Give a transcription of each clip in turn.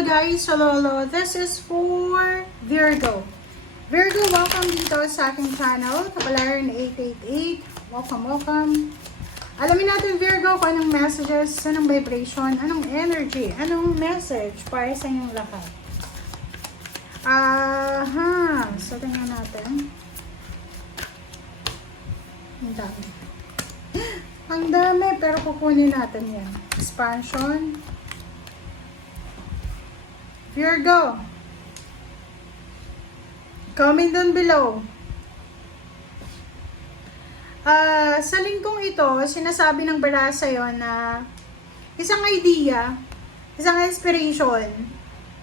Hello guys, hello. This is for Virgo. Virgo, welcome dito sa aking channel, Kapalaran 888. Welcome. Alamin natin Virgo kung anong messages, anong vibration, anong energy, anong message para sa inyong lahat. So tingnan natin. Ang dami, pero kukunin natin yan. Expansion. Virgo, comment down below. Sa linggong ito, sinasabi ng bara sa'yo na isang idea, isang inspiration,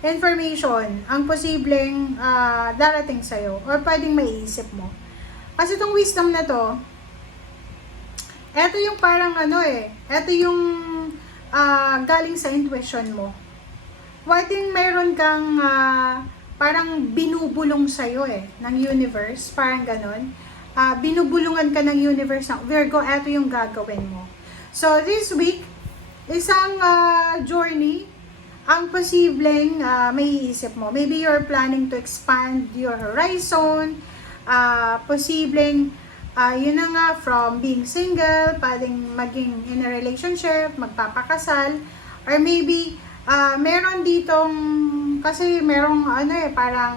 information, ang posibleng darating sa'yo or pwedeng maiisip mo. Kasi itong wisdom na to, eto yung parang eto yung galing sa intuition mo. Pwedeng meron kang parang binubulong sa'yo ng universe, parang ganon. Binubulungan ka ng universe ng Virgo, eto yung gagawin mo. So this week, isang journey ang posibleng may isip mo. Maybe you're planning to expand your horizon, posibleng yun na nga, from being single, pwedeng maging in a relationship, magpapakasal, or maybe meron ditong, kasi merong parang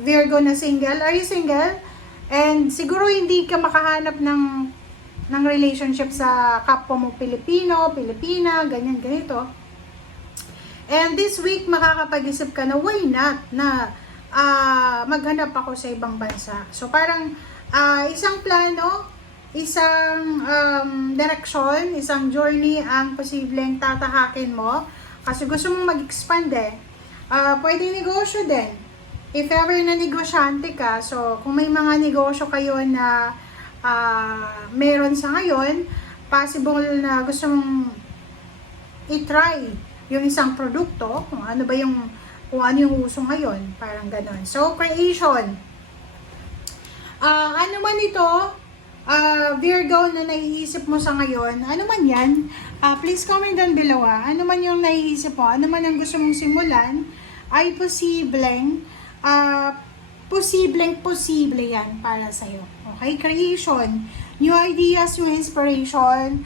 Virgo na single. Are you single? And siguro hindi ka makahanap ng relationship sa kapwa mo Pilipino, Pilipina, ganyan, ganito. And this week, makakapag-isip ka na, why not, na maghanap ako sa ibang bansa. So parang isang plano, isang direction, isang journey ang posibleng tatahakin mo. Kasi gusto mong mag-expand pwedeng negosyo din. If ever na negosyante ka, so kung may mga negosyo kayo na meron sa ngayon, possible na gusto mong i-try yung isang produkto, kung ano yung uso ngayon, parang ganon. So, creation. Ano man ito, Virgo na naiisip mo sa ngayon, ano man yan, please comment down below. Ano man yung naiisip mo, ano man ang gusto mong simulan, ay posible yan para sa'yo. Okay? Creation, new ideas, new inspiration,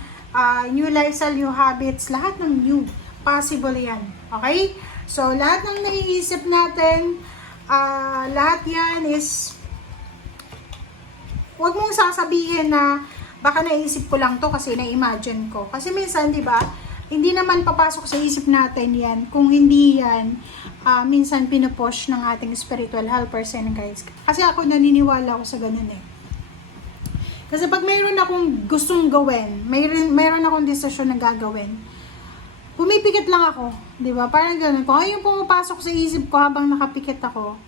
new lifestyle, new habits, lahat ng new, possible yan. Okay? So, lahat ng naiisip natin, lahat yan is huwag mong sasabihin na baka naisip ko lang to kasi na-imagine ko. Kasi minsan, di ba, hindi naman papasok sa isip natin yan kung hindi yan minsan pinupush ng ating spiritual helpers and guides. Kasi ako naniniwala ako sa ganun Kasi pag mayroon akong gustong gawin, mayroon akong desisyon na gagawin, pumipikit lang ako, di ba? Parang ganun. Kung ano yung pumapasok sa isip ko habang nakapikit ako,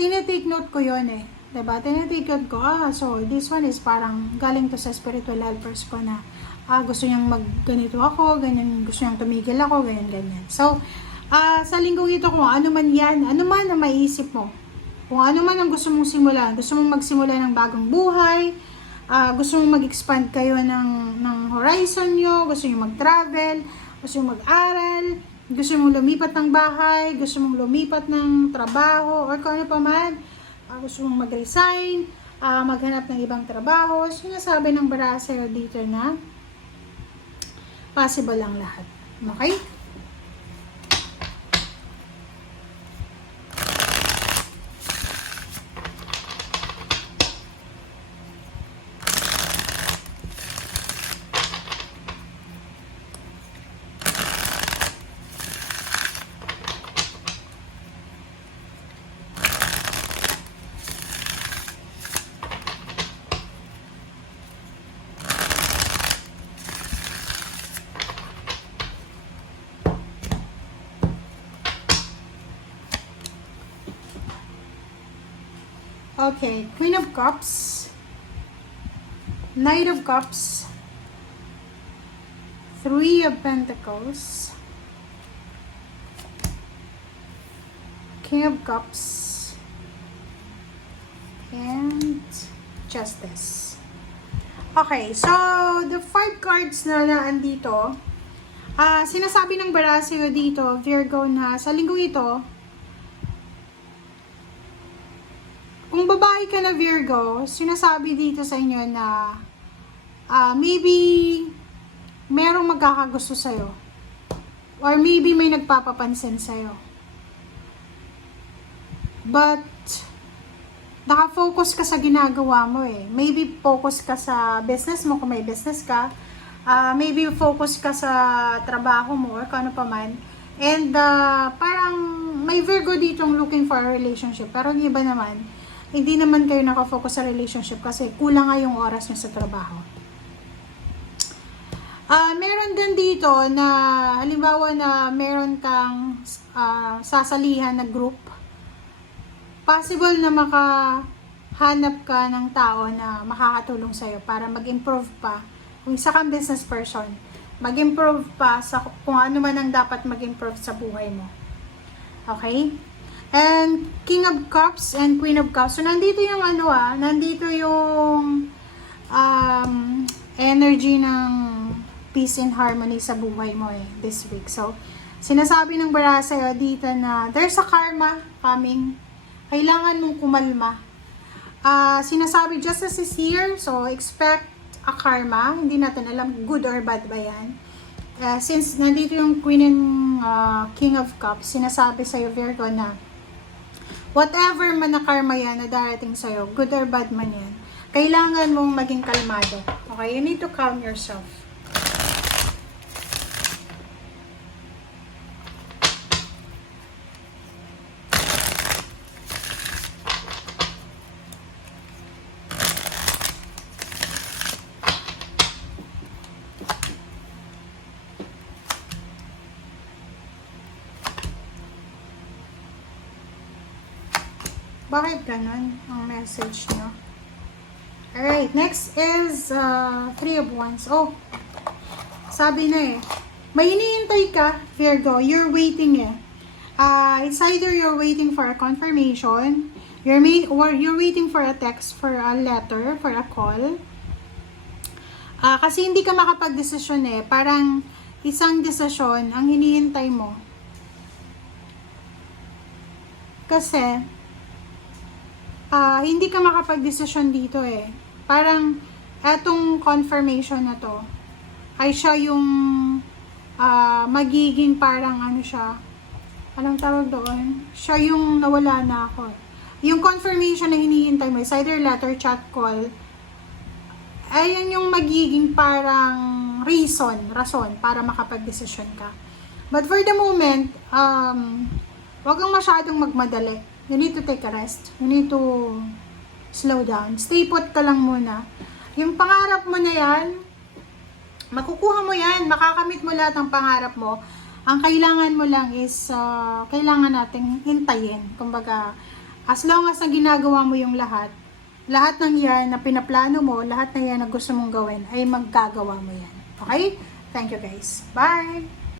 tinitake note ko yun diba? Tinitigot ko, so this one is parang galing to sa spiritual helpers ko na gusto niyang magganito ako, ganyan, gusto niyang tumigil ako, ganyan. So, sa linggong ito, kung ano man yan, ano man ang maiisip mo, kung ano man ang gusto mong simulan, gusto mong magsimula ng bagong buhay, gusto mong mag-expand kayo ng horizon nyo, gusto nyo mag-travel, gusto nyo mag-aral, gusto mong lumipat ng bahay, gusto mong lumipat ng trabaho, or kung ano pa man, gusto mong mag-resign, maghanap ng ibang trabaho, sinasabi ng barasa dito na possible lang lahat. Okay? Okay, Queen of Cups, Knight of Cups, Three of Pentacles, King of Cups, and Justice. Okay, so the 5 cards na naandito, Sinasabi ng Barasyo dito, Virgo, na sa linggong ito, kung babae ka na Virgo, sinasabi dito sa inyo na maybe merong magkakagusto sa'yo. Or maybe may nagpapapansin sa'yo. But, nakafocus ka sa ginagawa mo eh. Maybe focus ka sa business mo kung may business ka. Maybe focus ka sa trabaho mo or kung ano pa man. And parang may Virgo ditong looking for a relationship. Pero yung iba naman, hindi naman kayo nakafocus sa relationship kasi kulang nga yung oras nyo sa trabaho. Meron din dito na halimbawa na meron kang sasalihan na group. Possible na makahanap ka ng tao na makakatulong sa'yo para mag-improve pa. Kung isa kang business person, mag-improve pa sa kung ano man ang dapat mag-improve sa buhay mo. Okay? And King of Cups and Queen of Cups. So, nandito yung nandito yung energy ng peace and harmony sa buhay mo this week. So, sinasabi ng Barasyo dito na there's a karma coming. Kailangan mong kumalma. Sinasabi justice is here. So, expect a karma. Hindi natin alam good or bad ba yan. Since nandito yung Queen and King of Cups, sinasabi sa'yo Virgo na whatever man na karma yan na darating sa'yo, good or bad man yan, kailangan mong maging kalmado. Okay? You need to calm yourself. Bakit ganun ang message nyo? Alright, next is Three of Wands. Oh, sabi na may hinihintay ka, Virgo. You're waiting it's either you're waiting for a confirmation, or you're waiting for a text, for a letter, for a call. Kasi hindi ka makapag-desisyon Parang isang desisyon ang hinihintay mo. Kasi hindi ka makapag-desisyon dito Parang etong confirmation na to ay siya yung magiging parang anong tawag doon? Siya yung nawala na ako. Yung confirmation na hinihintay mo is either letter, chat, call. Ayan yung magiging parang rason para makapag-desisyon ka. But for the moment, wag kang masyadong magmadali. You need to take a rest. You need to slow down. Stay put ka lang muna. Yung pangarap mo na yan, makukuha mo yan. Makakamit mo lahat ng pangarap mo. Ang kailangan mo lang is, kailangan nating hintayin. Kumbaga, as long as na ginagawa mo yung lahat ng yan na pinaplano mo, lahat na yan na gusto mong gawin, ay maggagawa mo yan. Okay? Thank you guys. Bye!